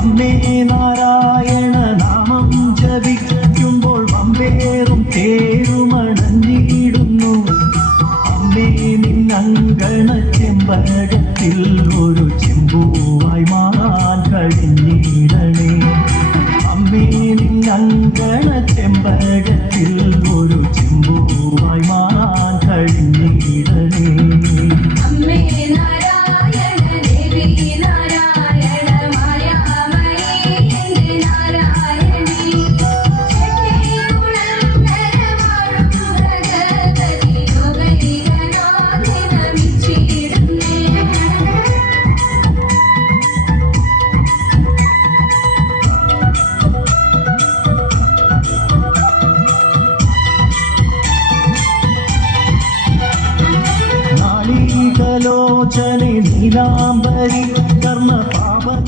അമ്മേ നാരായണ നാമം ജപിക്കുമ്പോൾ വമ്പേറും തേരുമണഞ്ഞിടുന്നു. അമ്മേ നിന്നങ്കണ ചെമ്പകത്തിൽ ഒരു ചെമ്പൂവായി മാറാൻ കഴിഞ്ഞിടണേ. അമ്മേ നിന്നങ്കണ ചെമ്പകത്തിൽ ഒരു ചെമ്പൂവായി മാറാൻ കഴിഞ്ഞിടണേ. ലോചനെ നീലാംബരി കർമ്മ പാപം